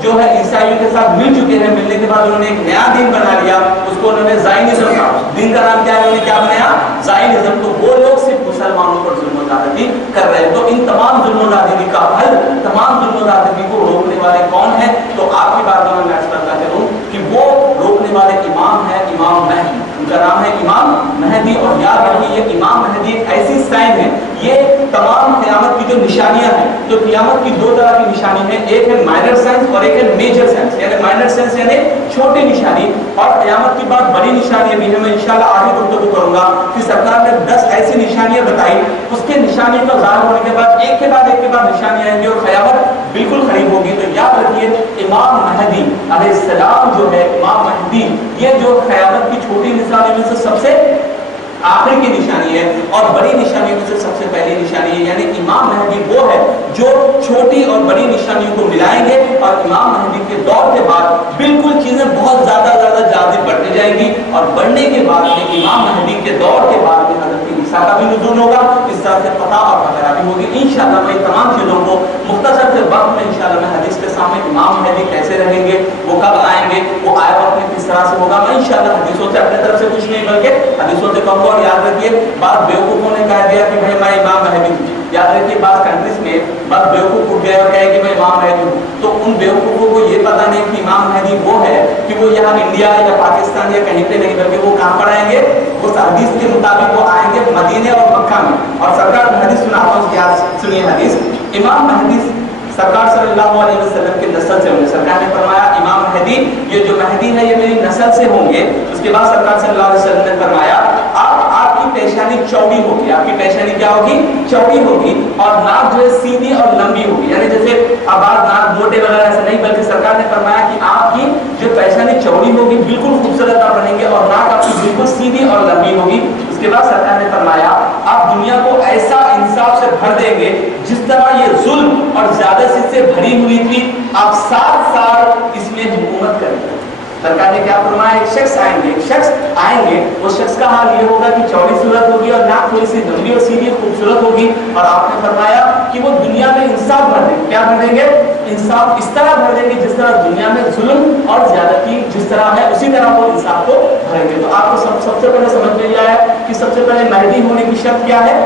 جو ہے عیسائیوں کے ساتھ مل چکے ہیں، ملنے کے بعد انہوں نے ایک نیا دین بنا لیا، اس کو انہوں نے زائنزم کہا۔ دین کا نام کیا ہے؟ انہوں نے کیا بنایا؟ زائنزم۔ تو وہ لوگ صرف مسلمانوں پر ظلم و زیادتی کر رہے ہیں۔ تو ان تمام ظلم و زیادتی کا حل، تمام ظلم و زیادتی کو روکنے والے کون ہیں؟ تو آپ کی بات میں عرض کرتا چلوں کہ وہ روکنے والے امام ہے، امام مہدی، ان کا نام ہے امام مہدی۔ اور یاد رکھیے یہ امام مہدی ایک ایسی سائن ہے، یہ تمام قیامت کی جو نشانیاں ہیں، تو قیامت کی دو طرح کی نشانی ہے، ایک ہے مائنر سائنس اور ایک ہے میجر سائنس۔ یعنی مائنر سائنس یعنی چھوٹی نشانی، اور قیامت کی بات بڑی نشانی بھی ہے۔ میں انشاءاللہ آگے گفتگو کروں گا کہ سرکار نے 10 ایسی نشانیاں بتائی، اس کے نشانیوں کا ظاہر ہونے کے بعد ایک کے بعد نشانیاں آئیں گی اور قیامت بالکل قریب ہوگی۔ تو یاد رکھیے امام مہدی علیہ السلام جو ہے، امام مہدی، یہ جو قیامت کی چھوٹی نشانی میں سے سب سے آخر کی نشانی ہے اور بڑی نشانیوں میں سے سب سے پہلی نشانی ہے۔ یعنی امام مہدی وہ ہے جو چھوٹی اور بڑی نشانیوں کو ملائیں گے، اور امام مہدی کے دور کے بعد بالکل چیزیں بہت زیادہ جلدی بڑھنے جائیں گی، اور بڑھنے کے بعد میں امام مہدی کے دور کے بعد میں حضرت عیسیٰ کا بھی نزول ہوگا، اس طرح سے فتح اور وغیرہ بھی ہوگی۔ انشاءاللہ میں تمام چیزوں کو مختصر سے وقت میں انشاءاللہ میں حدیث کے سامنے امام مہدی کیسے رہیں گے، وہ کب آئیں گے، وہ آئے وقت میں کس طرح سے ہوگا، میں انشاءاللہ حدیثوں سے اپنے طرف سے کچھ نہیں بلکہ حدیثوں سے کہوں گا۔ اور یاد رکھیے بعض بیوقوفوں نے کہہ دیا کہ بھائی میں امام مہدی ہوں۔ یاد رکھیے بعض کنٹریز میں بعض بیوقوف اٹھ گئے اور کہے کہ میں امام مہدی ہوں، تو ان بیوقوفوں کو یہ پتہ نہیں کہ امام مہدی وہ ہے کہ وہ یہاں انڈیا یا پاکستان یا کہیں پہ نہیں، بلکہ وہ کہاں پر آئیں گے؟ اس حدیث کے مطابق وہ آئیں گے مدینے اور مکہ میں۔ اور سرکار حدیث سناتا ہوں، یاد سنیے حدیث۔ امام مہدی سرکار صلی اللہ علیہ وسلم کے نسل سے ہوں گے۔ سرکار نے فرمایا امام مہدی، یہ جو مہدی ہے یہ میری نسل سے ہوں گے۔ اس کے بعد سرکار صلی اللہ علیہ وسلم نے فرمایا آپ کی پیشانی چوڑی ہوگی، آپ کی پیشانی کیا ہوگی؟ چوڑی ہوگی، اور ناک جو ہے سیدھی اور لمبی ہوگی۔ یعنی جیسے اب آپ ناک موٹے وغیرہ ایسا نہیں، بلکہ سرکار نے فرمایا کہ آپ کی جو پیشانی چوڑی ہوگی، بالکل خوبصورت آپ بنیں گے، اور ناک آپ کی بالکل سیدھی اور لمبی ہوگی۔ اس کے بعد سرکار نے فرمایا آپ دنیا کو ایسا انصاف سے بھر دیں گے جس طرح یہ ظلم اور زیادتی سے بھری ہوئی تھی، آپ 7 سال اس میں حکومت کریں گے۔ سرکار نے کیا فرمایا؟ ایک شخص آئیں گے، اس شخص کا حال یہ ہوگا کہ چوڑی صورت ہوگی اور ناک تھوڑی سی لمبی اور سیدھی خوبصورت ہوگی، اور آپ نے فرمایا کہ وہ دنیا میں انصاف بھر دیں گے۔ کیا بھر دیں گے؟ انصاف اس طرح بھر دیں گے جس طرح دنیا میں ظلم اور زیادتی جس طرح ہے، اسی طرح وہ انصاف کو بھریں گے۔ تو آپ کو سب سے پہلے سمجھ میں آیا کہ سب سے پہلے مہدی ہونے کی شرط کیا ہے؟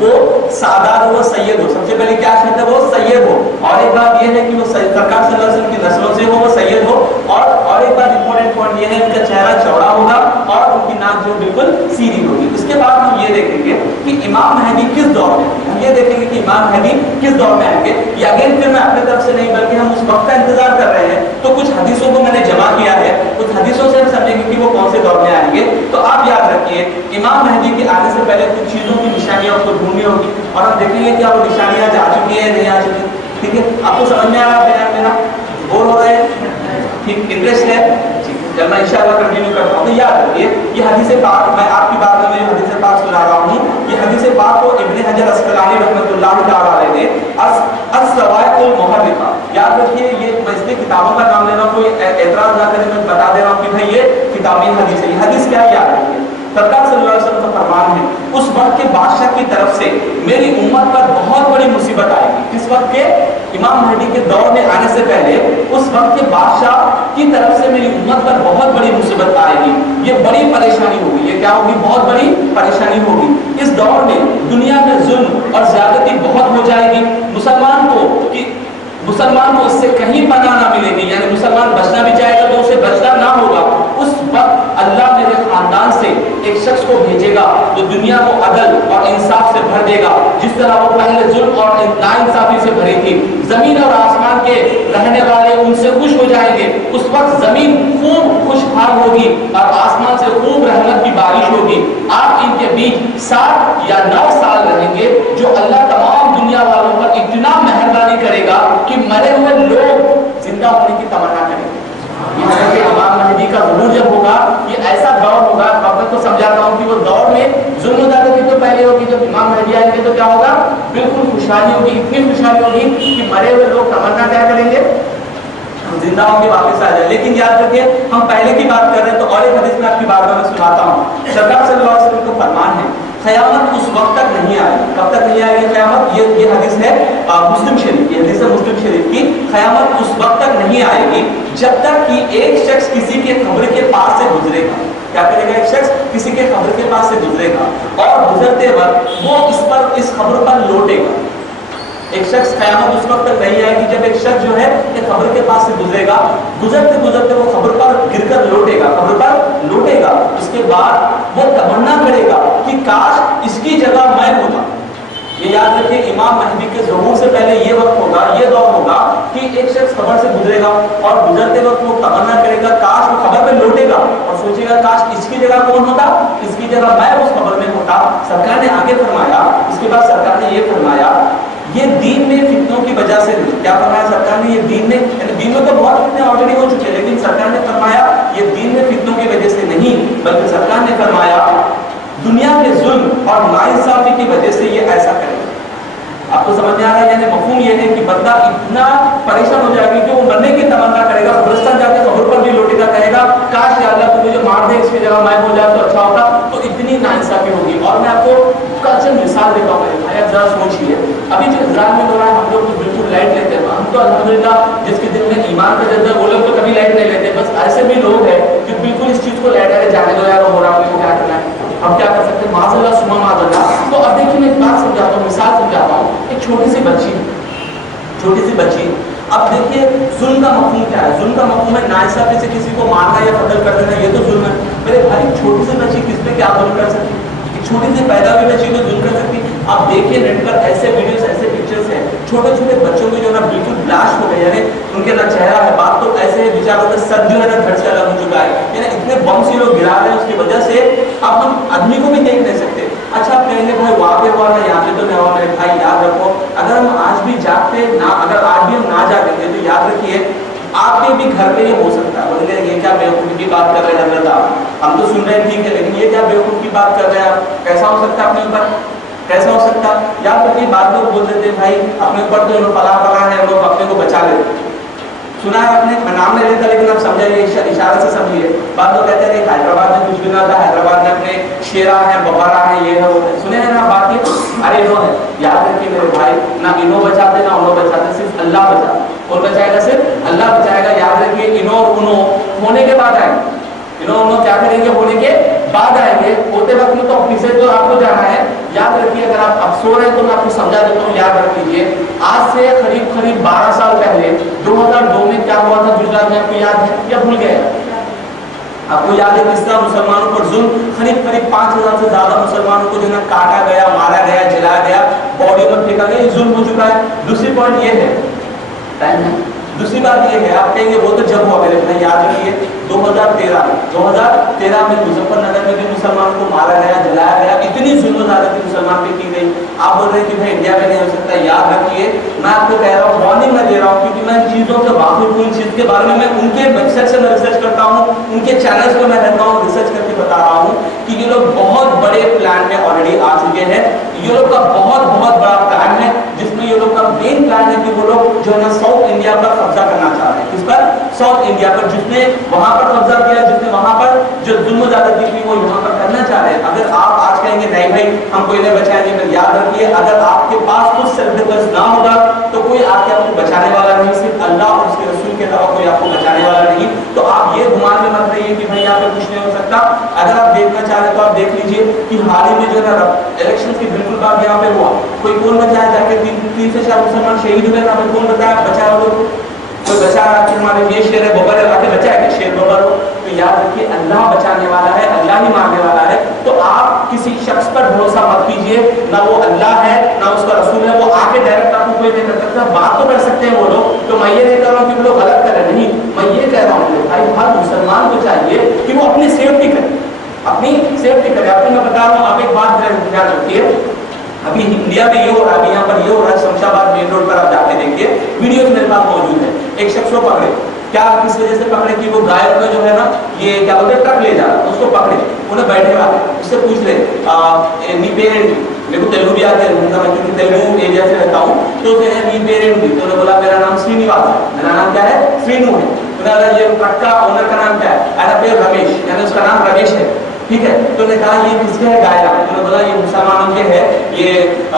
وہ سادات ہو، سید ہو۔ سب سے پہلے کیا شرط ہے؟ وہ سید ہو۔ اور ایک بات یہ ہے کہ وہ سرکار صلی اللہ علیہ وسلم کی نسلوں سے ہو، وہ سید ہو، اور ایک بات امپورٹنٹ پوائنٹ یہ ہے ان کا چہرہ چوڑا ہوگا اور ان کی ناک جو بالکل سیدھی ہوگی۔ اس کے بعد ہم یہ دیکھیں گے کہ امام مہدی کس دور میں، ہم یہ دیکھیں گے کہ امام مہدی کس دور میں آئیں گے۔ یہ اگین پھر میں اپنے طرف سے نہیں بلکہ ہم اس وقت کا انتظار کر رہے ہیں، تو کچھ حدیثوں کو میں نے جمع کیا ہے، اس حدیثوں سے ہم سمجھیں گے کہ وہ کون سے دور میں آئیں گے۔ تو آپ یاد رکھیے امام مہدی کے آنے سے پہلے کچھ چیزوں کی نشانیاں آپ کو ڈھونڈنی ہوگی، اور ہم دیکھیں گے کہ وہ نشانیاں آ چکی ہیں نہیں آ چکی۔ ٹھیک ہے، آپ کو سمجھ میں آ رہا ہے میرا؟ بور ہو رہے ہیں؟ ٹھیک، انٹرسٹ ہے؟ جب میں انشاءاللہ کنٹینیو کرتا ہوں تو یاد رکھیے یہ حدیث پاک، میں آپ کی بات میں حدیث پاک سنا رہا ہوں۔ یہ حدیث پاک کو ابن حجر اسقلانی رحمۃ اللہ تعالی علیہ نے الصواعق المحرقہ، یاد رکھیے یہ میں اس لیے کتابوں کا نام لے رہا ہوں، کوئی اعتراض نہ کرے، میں بتا دے رہا ہوں کہ بھائی یہ کتابی حدیث ہے۔ یہ حدیث کیا ہے؟ یاد رکھیے سرکار صلی اللہ علیہ وسلم کا فرمان ہے اس وقت کے بادشاہ کی طرف سے میری امت پر بہت بڑی مصیبت آئے گی۔ کس وقت کے؟ امام مہدی کے دور میں آنے سے پہلے اس وقت کے بادشاہ کی طرف سے میری امت پر بہت بڑی مصیبت آئے گی، یہ بڑی پریشانی ہوگی۔ یہ کیا ہوگی؟ بہت بڑی پریشانی ہوگی۔ اس دور میں دنیا میں ظلم اور زیادتی بہت ہو جائے گی، مسلمان کو اس سے کہیں پناہ نہ ملے گی، یعنی مسلمان بچنا بھی چاہے گا تو اسے بچنا نہ ہوگا۔ اس وقت اللہ میرے خاندان سے ایک شخص کو بھیجے گا جو دنیا کو عدل اور انصاف سے بھر دے گا، جس طرح وہ پہلے ظلم اور ناانصافی سے بھری تھی۔ زمین اور آسمان کے رہنے والے ان سے خوش ہو جائیں گے۔ اس وقت زمین خوب خوشحال ہوگی اور آسمان سے خوب رحمت کی بارش ہوگی۔ آپ ان کے بیچ 7 یا 9 سال رہیں گے، جو اللہ تمام دنیا والوں پر اتنا مہربانی کرے گا کہ مرے ہوئے لوگ زندہ ہونے کی تمنا کریں گے۔ یہ امام مہدی کا ظہور جب ہوگا، یہ ایسا دور ہوگا، آپ کو سمجھاتا ہوں کہ وہ دور میں ظلم و زیادتی تو پہلے ہوگی، جب امام مہدی آئیں گے تو کیا ہوگا؟ بالکل خوشحالی ہوگی، اتنی خوشحالی ہوگی کہ مرے ہوئے لوگ تمنا کیا کریں گے؟ زندہ ہوں گے، واپس آ جائے۔ لیکن یاد رکھیے ہم پہلے کی بات کر رہے ہیں، تو اور ایک حدیث میں آپ کی بات میں سناتا ہوں۔ سرکار صلی اللہ علیہ وسلم کا فرمان ہے قیامت اس وقت تک نہیں آئے گی. کب تک نہیں آئے گی قیامت؟ یہ حدیث ہے مسلم شریف، یہ حدیث ہے مسلم شریف کی. قیامت اس وقت تک نہیں آئے گی جب تک کہ ایک شخص کسی کے قبر کے پاس سے گزرے گا. کیا کرے گا؟ ایک شخص کسی کے قبر کے پاس سے گزرے گا اور گزرتے وقت وہ اس قبر پر لوٹے گا. ایک شخص، قیامت اس وقت تک نہیں آئے گی جب ایک شخص جو ہے ایک قبر کے پاس سے گزرے گا، گزرتے گزرتے وہ قبر پر گر کر لوٹے گا، قبر پر لوٹے گا. اس کے بعد وہ تمنا کرے گا کہ کاش اس کی جگہ میں ہوتا. یہ یاد رکھیں، امام مہدی کے ظہور سے پہلے یہ وقت ہوگا، یہ دور ہوگا کہ ایک شخص قبر سے گزرے گا اور گزرتے وقت وہ تمنا کرے گا کاش وہ قبر پہ لوٹے گا اور سوچے گا کاش اس کی جگہ کون ہوتا، اس کی جگہ میں اس قبر میں ہوتا. سرکار نے آگے فرمایا، اس کے بعد سرکار نے یہ فرمایا یہ دین میں فتنوں کی وجہ سے نہیں. کیا فرمایا سرکار نے؟ یہ دین میں، یعنی دین میں تو بہت فتنے آلریڈی ہو چکے، لیکن سرکار نے فرمایا یہ دین میں فتنوں کی وجہ سے نہیں، بلکہ سرکار نے فرمایا دنیا کے ظلم اور ناانصافی کی وجہ سے یہ ایسا کرے. آپ کو سمجھ میں آ رہا ہے؟ یعنی مفہوم یہ ہے کہ بندہ اتنا پریشان ہو جائے گا کہ وہ مرنے کی تمنا کرے گا، قبرستان جا کے قبر پر بھی لوٹے گا، کہے گا کاش یا اللہ تو مجھے مار دے، اس کی جگہ میں ہو جائے تو اچھا ہوتا. تو اتنی ناانصافی ہوگی. اور میں آپ کو کچھ مثال دیتا ہوں. میرے بھائی آپ ذرا سوچیے، ابھی جو اسرائیل میں ہو رہا ہے، ہم لوگ تو بالکل لائٹ لیتے ہیں. ہم تو الحمدللہ جس کے دل میں ایمان کا جذبہ ہے وہ لوگ تو کبھی لائٹ نہیں لیتے. بس ایسے بھی لوگ ہیں کہ بالکل اس چیز کو لائٹ ہے، جانے دو یار ہو رہا ہے، کیا کرنا ہے، ہم کیا کر سکتے ہیں، معاذ اللہ سما معاذ اللہ. تو اب دیکھیے میں ایک بات سمجھاتا ہوں، مثال سمجھاتا ہوں. ایک چھوٹی سی بچی، اب دیکھیے ظلم کا مفہوم کیا ہے؟ ظلم کا مفہوم ہے ناانصافی سے کسی کو مارنا یا قتل کر دینا، یہ تو ظلم ہے. میرے بھائی چھوٹی سی بچی کس پہ کیا ظلم کر سکتی؟ چھوٹی سی پیدا ہوئی بچی کو ظلم کر سکتی؟ آپ دیکھیے نیٹ پر ایسے ویڈیوز، ایسے پکچرز ہیں، چھوٹے چھوٹے بچوں کے جو نا بالکل بلاش ہو گئے، یعنی ان کے نہ چہرہ ہے، بات تو ایسے بیچاروں کا سر جو ہے نا دھڑ سے الگ ہو چکا ہے. یعنی اتنے بم سے لوگ گرا رہے ہیں، اس کی وجہ سے اب ہم آدمی کو بھی دیکھ نہیں سکتے. اچھا آپ کہیں گے بھائی وہاں پہ ہوا ہے یہاں پہ تو نہیں ہوا. میرے بھائی یاد رکھو، اگر ہم آج بھی جاگتے نہ، اگر آج بھی ہم نہ جاگیں گے تو یاد رکھیے آپ کے بھی گھر پہ یہ ہو سکتا ہے. بولیں گے یہ کیا بیوقوفی کی بات کر رہے ہیں حضرت آپ، ہم تو سن رہے ہیں ٹھیک ہے، لیکن یہ کیا بیوقوفی کی بات کر رہے ہیں آپ؟ کیسا ہو سکتا ہے اپنے اوپر؟ کیسا ہو سکتا؟ یاد رکھیے بعض لوگ بول دیتے ہیں بھائی اپنے اوپر تو انہوں فلاں ہے، لوگ اپنے کو بچا لیتے. سنا ہے آپ نے؟ میں نام نہیں لیتا لیکن آپ سمجھائیے، اشارے سے سمجھیے. بعض لوگ کہتے ہیں کہ حیدرآباد میں کچھ بھی نہ ہوتا، حیدرآباد میں اپنے شیرا ہے، ببارا ہے، یہ ہے وہ ہے. سنے ہیں نا بات یہ؟ ارے انہوں ہے. یاد رکھیے میرے بھائی، نہ انہوں بچاتے نہ انہوں بچاتے، صرف اللہ بچاتا. کون بچائے گا؟ صرف اللہ بچائے گا. یاد رکھیے انہوں اور انہوں ہونے کے بعد آئیں گے. انہوں کیا کریں گے؟ ہونے کے بعد آئیں گے. ہوتے وقت میں تو اپنی سے تو آپ کو جانا ہے. یاد رکھیے، اگر آپ اب سو رہے ہیں تو میں آپ کو سمجھا دیتا ہوں. یاد رکھ لیجیے، آج سے قریب 12 سال پہلے 2002 میں کیا ہوا تھا گجرات میں؟ آپ کو یاد ہے یا بھول گئے؟ آپ کو یاد ہے کس طرح مسلمانوں پر ظلم، قریب 5000 سے زیادہ مسلمانوں کو جو ہے کاٹا گیا، مارا گیا، جلایا گیا، باڈی پر پھینکا گیا. یہ ظلم ہو چکا ہے. دوسری پوائنٹ یہ ہے، ٹائم ہے. دوسری بات یہ ہے، آپ کہیں گے وہ تو جب ہوا. میرے بھائی یاد رکھیے 2013 میں مظفر نگر میں بھی مسلمانوں کو مارا گیا، جلایا گیا. اتنی ظلم و زیادتی مسلمان پہ کی گئی. آپ بول رہے ہیں کہ بھائی انڈیا میں نہیں ہو سکتا. یاد رکھیے، میں آپ کو کہہ رہا ہوں، وارننگ میں دے رہا ہوں، کیونکہ میں ان چیزوں سے واقف ہوں. ان چیز کے بارے میں ان کے ویب سے میں ریسرچ کرتا ہوں، ان کے چینلز پہ میں رہتا ہوں، ریسرچ کر کے بتا رہا ہوں کہ یہ لوگ بہت بڑے پلان میں آلریڈی آ چکے ہیں. یہ لوگ کا بہت بڑا پلان ہے، جس میں یہ لوگ کا مین پلان ہے کہ وہ لوگ جو ہے نا ساؤتھ انڈیا پر قبضہ کرنا چاہ رہے ہیں. کس پر؟ ساؤتھ انڈیا پر. جس نے وہاں پر قبضہ کیا، جس نے وہاں پر جو ظلم و زیادتی کی، وہ یہاں پر کرنا چاہ رہے ہیں. اگر آپ آج کہیں گے نہیں بھائی ہم کو انہیں بچائیں گے، پھر یاد رکھیے اگر آپ کے پاس کچھ سیلف ڈیفینس نہ ہوگا تو کوئی آ کے آپ کو بچانے والا نہیں. صرف اللہ اور اس کے رسول کے علاوہ کوئی آپ کو بچانے والا نہیں. تو آپ یہ گمان میں مت رہیے کہ بھائی یہاں پہ کچھ نہیں ہو سکتا. اگر آپ دیکھنا چاہ رہے تو آپ دیکھ لیجیے کہ حال ہی میں جو ہے نا الیکشن کی بالکل بات یہاں پہ ہوا. کوئی کون بچایا جا کے 3 سے 4 مسلمان شہید ہوئے. یہاں پہ کون بتایا بچایا ہو؟ کوئی بچایا کہ ہمارے یہ شیر ہے ببر ہے، بچایا کہ شیر ببر ہو؟ تو یاد رکھیے اللہ بچانے والا ہے، اللہ ہی مارنے والا ہے. تو آپ کسی شخص پر بھروسہ مت کیجیے، نہ وہ اللہ ہے نہ اس کا رسول ہے. وہ آ کے ڈائریکٹ آپ کو کوئی نہیں کر سکتا. بات تو کر سکتے ہیں وہ لوگ. تو میں یہ نہیں کہہ رہا ہوں کہ وہ لوگ غلط کریں، نہیں، میں یہ کہہ رہا ہوں کہ بھائی ہر مسلمان کو چاہیے کہ وہ اپنی سیفٹی کرے، اپنی سیفٹی کرے. آپ کو میں بتا رہا ہوں، آپ ایک بات دھیان رکھیے. ابھی انڈیا میں یہ ہو رہا ہے، ابھی یہاں پر یہ ہو رہا ہے، شمشاد آباد مین روڈ پر آپ جا کے دیکھیے، ویڈیوز میرے پاس موجود ہے. ایک شخص کو پکڑے، کیا کس وجہ سے پکڑے کہ وہ گائے کا جو ہے نا یہ کیا بولتے ہیں ٹرک لے جا رہا ہے، اس کو پکڑے، انہیں بیٹھے والے اس سے پوچھ لے نی پیرنٹ، میرے کو تیلگو بھی آتے ہیں کیونکہ تیلگو ایریا سے رہتا ہوں. تو اسے نی پیرنٹ بھی، تو انہوں نے بولا میرا نام سرینیواس ہے. میرا نام کیا ہے؟ سرینو ہے. انہوں نے یہ ٹرک کا اونر کا نام کیا ہے؟ اینا پہ رمیش، یعنی اس کا نام رمیش ہے. ٹھیک ہے. تو نے کہا یہ کس کے ہے؟ گایا. تو نے بولا یہ مسلمانوں کے ہے, یہ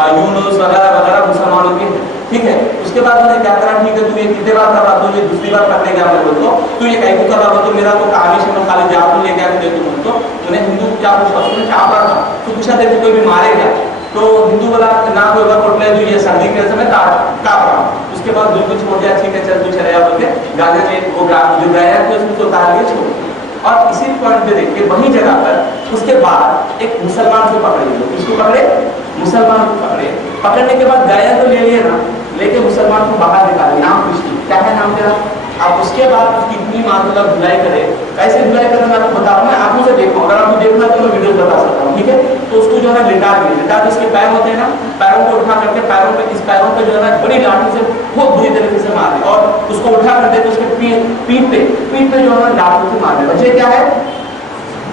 یونس وغیرہ وغیرہ مسلمانوں کے. ٹھیک ہے. اس کے بعد انہوں نے کیا کرا, ٹھیک ہے تو یہ کتنے بار کر رہا, تو یہ دوسری بار کرنے گیا میرے کو, تو یہ کہیں کر رہا ہو تو میرا تو کہانی سے میں خالی جادو لے کے آ کے دے دوں. تو انہیں ہندو کیا پوچھا, اس نے کیا پڑھا تھا, تو پوچھا دیکھو کوئی بھی مارے گیا, تو ہندو بولا نہ کوئی بات کوٹ لے, جو یہ سردی کے سمے کاٹ رہا. اس کے بعد بالکل چھوڑ دیا, ٹھیک ہے چل تو چلے جا بول کے گانے میں وہ جو گایا تھا اس کو اتار دیا, چھوڑ دیا. اور اسی پوائنٹ پہ دیکھیے وہی جگہ پر اس کے بعد ایک مسلمان کو پکڑے, اس کو پکڑے, مسلمان کو پکڑے. پکڑنے کے بعد گایا تو لے لیے نا, لے کے مسلمان کو باہر نکالے, نام پوچھتی کیا ہے نام تیرا. اب اس کے بعد اس کی اتنی ماتلا دھلائی کرے, کیسے دھلائی کرے میں آپ کو بتا رہا ہوں, میں آنکھوں سے دیکھا ہوں, اگر آپ کو دیکھنا تو میں ویڈیو بتا سکتا ہوں. ٹھیک ہے. تو اس کو جو ہے لٹا دیا, لٹا کے اس کے پیر ہوتے ہیں نا, پیروں کو اٹھا کر کے پیروں پہ, اس پیروں پہ جو ہے نا بڑی لاٹھی سے بہت بری طریقے سے مار دے, اور اس کو اٹھا کر دے تو اس کے پیٹ پہ جو ہے نا لاٹھی سے مار دے. وجہ کیا ہے,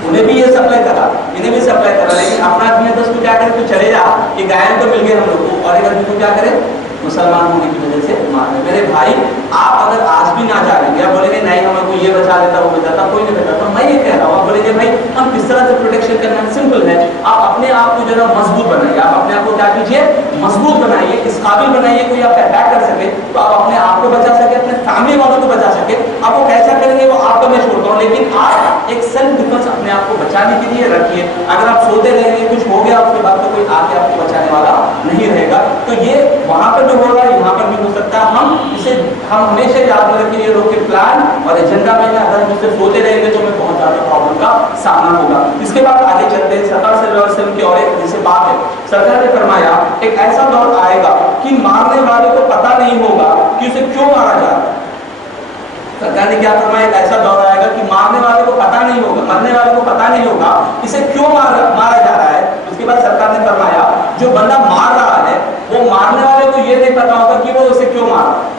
انہیں بھی یہ سپلائی کرا, انہیں بھی سپلائی کرا, لیکن اپنا آدمی تو اس کو کیا کرے, تو چلے جا, یہ گائن تو مل گئے ہم لوگ کو, اور ایک آدمی کو کیا کرے, مسلمان ہونے کی وجہ سے مارے. میرے بھائی آپ اگر آج بھی نہ جانیں گے, بولیں گے نہیں ہمیں کوئی یہ بچا لیتا وہ بچاتا, کوئی نہیں بچاتا, میں یہ کہہ رہا ہوں, آپ بولیں گے بھائی ہم کس طرح سے پروٹیکشن کرنا ہے, سمپل ہے, آپ اپنے آپ کو جو ہے مضبوط بنائیے, آپ اپنے آپ کو کیا کیجیے, مضبوط بنائیے, اس قابل بنائیے کوئی آپ اٹیک کر سکے تو آپ اپنے آپ کو بچا سکے, اپنے فیملی والوں کو بچا سکے. آپ کو کیسا کریں گے وہ آپ کو میں چھوڑتا ہوں, لیکن آپ ایک سیلف ڈیفنس اپنے آپ کو بچانے کے لیے رکھیے. اگر آپ سوتے رہیں گے, کچھ ہو گیا اس کے بعد تو کوئی آ کے آپ کو بچانے والا نہیں رہے گا. تو یہ وہاں پر جو ہو رہا ہے یہاں پر بھی ہو سکتا ہے. ہم ہمیشہ یاد رکھیں یہ لوگ کے پلان اور ایجنڈا میں اگر ہم اس سے سوتے رہیں گے تو ہمیں بہت زیادہ پرابلم کا سامنا ہوگا. اس کے بعد آگے چلتے ہیں, سرکار صلی اللہ علیہ وسلم کی اور ایک جیسے بات ہے, سرکار نے فرمایا ایک ایسا دور آئے گا کہ مارنے والے کو پتہ نہیں ہوگا کہ اسے کیوں مارا جا رہا ہے. سرکار نے کیا فرمایا, ایک ایسا دور آئے گا کہ مارنے والے کو پتہ نہیں ہوگا, مرنے والے کو پتہ نہیں ہوگا اسے کیوں مارا جا رہا ہے. اس کے بعد سرکار نے فرمایا جو بندہ مار رہا ہے وہ مارنے والے کو یہ نہیں پتا ہوگا کہ وہ اسے کیوں مار رہا ہے.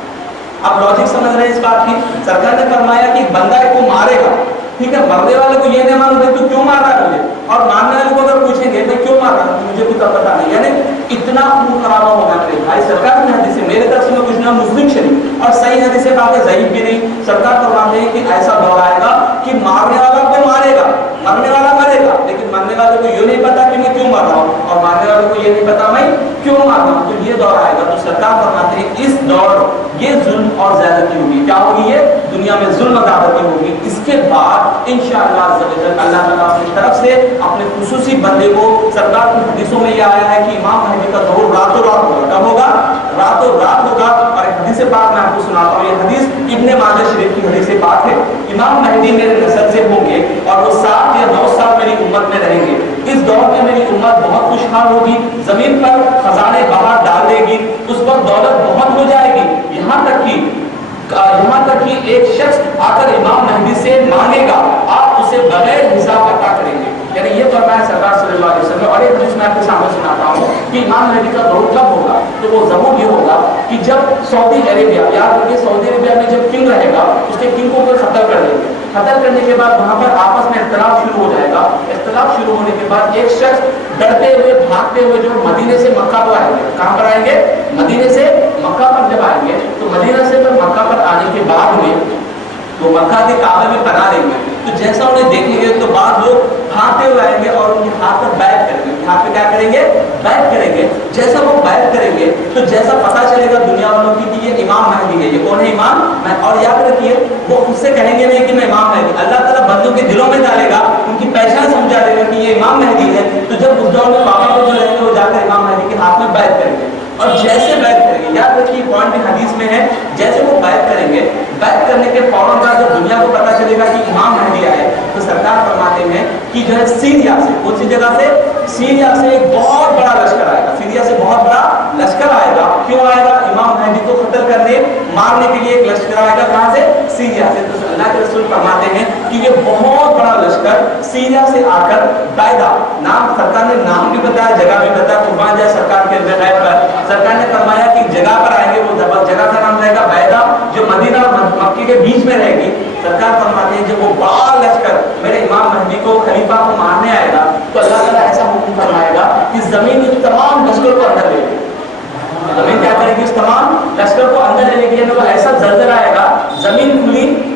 آپ لاجک سمجھ رہے ہیں اس بات کی. سرکار نے فرمایا کہ بندہ کو مارے گا, ٹھیک ہے, مرنے والے کو یہ نہیں معلوم ہے تو کیوں مار رہا ہے مجھے, اور مارنے والے کو اگر پوچھیں گے میں کیوں مار رہا ہوں مجھے کچھ پتا نہیں, یعنی اتنا خون خرابہ ہوگا میرے بھائی. سرکار کی حدیث ہے, میرے طرف سے میں کچھ نہ, مسلم شریف اور صحیح حدیث ہے, بات ضعیف بھی نہیں. سرکار فرماتے ہیں کہ ایسا دور آئے گا کہ مارنے والا کو مارے گا, مرنے والا مرے گا, لیکن مرنے والے کو یہ نہیں پتا کہ میں کیوں مار رہا ہوں, اور مارنے والے کو یہ نہیں پتا میں کیوں مار رہا ہوں. تو یہ دور آئے گا. تو سرکار فرماتے ہیں اس دور یہ ظلم اور زیادتی ہوگی. کیا ہوگی, یہ دنیا میں ظلم اور زیادتی ہوگی. اس کے بعد انشاءاللہ اللہ تعالیٰ اپنی طرف سے اپنے خصوصی بندے کو, سرکار کی حدیثوں میں یہ آیا ہے کہ امام مہدی کا ظہور راتوں رات ہوگا. کب ہوگا, راتوں رات ہوگا. اور ایک حدیث پاک میں آپ کو سناتا ہوں, یہ حدیث ابن ماجہ شریف کی حدیث پاک ہے. امام مہدی میرے نسل سے ہوں گے اور وہ 7 یا 9 سال میری امت میں رہیں گے. اس دور میں میری امت بہت خوشحال ہوگی, زمین پر خزانے باہر ڈال دے گی, اس پر دولت بہت ہو جائے گی, یہاں تک کہ ایک شخص آ کر امام مہدی سے مانگے گا, آپ اسے بغیر حساب عطا کریں گے. یعنی یہ فرمایا سرکار صلی اللہ علیہ وسلم. اور ایک حدیث میں آپ کے سامنے سناتا ہوں کہ امام مہدی کا ظہور کب ہوگا. تو وہ ظہور یہ ہوگا کہ جب سعودی عربیہ, یاد رکھیے سعودی عربیہ میں جب کنگ رہے گا اس کے کنگ کو قتل کر دیں گے. قتل کرنے کے بعد وہاں پر آپس میں اختلاف شروع ہو جائے گا. اختلاف شروع ہونے کے بعد ایک شخص ڈرتے ہوئے بھاگتے ہوئے جو مدینے سے مکہ پر آئیں گے. کہاں پر آئیں گے, مدینے سے مکہ پر جب آئیں گے تو مدینہ سے مکہ پر آنے کے بعد میں وہ مکہ کے کعبے میں پناہ لیں گے. تو جیسا انہیں دیکھیں گے تو بعض لوگ بھاگتے ہوئے آئیں گے اور ان کے ہاتھ پر بیعت کریں گے. ہاتھ پہ کیا کریں گے, بیعت کریں گے. جیسا وہ بیعت کریں گے تو جیسا پتہ چلے گا دنیا والوں کی کہ یہ امام مہدی ہے. یہ کون ہے, امام. اور یاد رکھیے وہ خود سے کہیں گے نہیں کہ میں امام مہدی, اللہ تعالیٰ بندوں کے دلوں میں ڈالے گا, ان کی پہچان سمجھا دے گا کہ یہ امام مہدی ہے. تو جب اس دور میں پاپا کو جو رہیں گے وہ جا کر امام مہدی کے ہاتھ میں بیعت کریں گے. اور جیسے بیعت کریں گے, یاد رکھیے پوائنٹ حدیث میں ہے, جیسے وہ بیعت کریں گے, بیعت کرنے کے فوراً بعد جب دنیا کو پتہ چلے گا کہ امام مہدی آئے تو سرکار فرماتے ہیں کہ جو ہے سیریا سے, کون سی جگہ سے, سیریا سے ایک بہت بڑا لشکر آئے گا. سیریا سے بہت بڑا لشکر آئے گا. کیوں آئے گا, امام مہدی کو قتل کرنے مارنے کے لیے ایک لشکر آئے گا. کہاں سے, سیریا سے. تو اللہ کے رسول فرماتے ہیں کہ یہ بہت بڑا لشکر سیریا سے آ کر بیدا, نام سرکار نے نام بھی بتایا, جگہ بھی بتایا, قربان جائے سرکار کے غیب پر. سرکار نے فرمایا کہ جگہ پر آئیں گے, وہ جگہ کا نام رہے گا بیدا, جو مدینہ اور مکے کے بیچ میں رہے گی. سرکار فرماتے ہیں جب وہ بڑا لشکر میرے امام مہدی کو, خلیفہ کو مارنے آئے گا تو اللہ تعالیٰ ایسا حکم فرمائے گا کہ زمین اس تمام لشکر کو اندر لے گی. زمین کیا کرے گی, اس تمام لشکر کو اندر لے گی. ایسا زلزلہ آئے گا, زمین کھلی,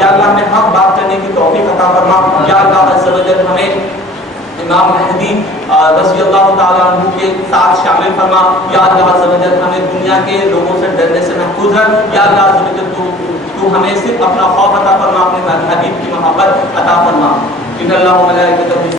یا اللہ ہمیں حق بات کرنے کی توفیق عطا فرما یا اللہ عز و جل ہمیں امام مہدی رضی اللہ تعالیٰ عنہ کے ساتھ شامل فرما یا اللہ عز و جل ہمیں دنیا کے لوگوں سے ڈرنے سے محفوظ رکھ یا اللہ عز و جل تو ہمیں صرف اپنا خوف عطا فرما اپنے حبیب کی محبت عطا فرما ان اللہ و ملائکتہ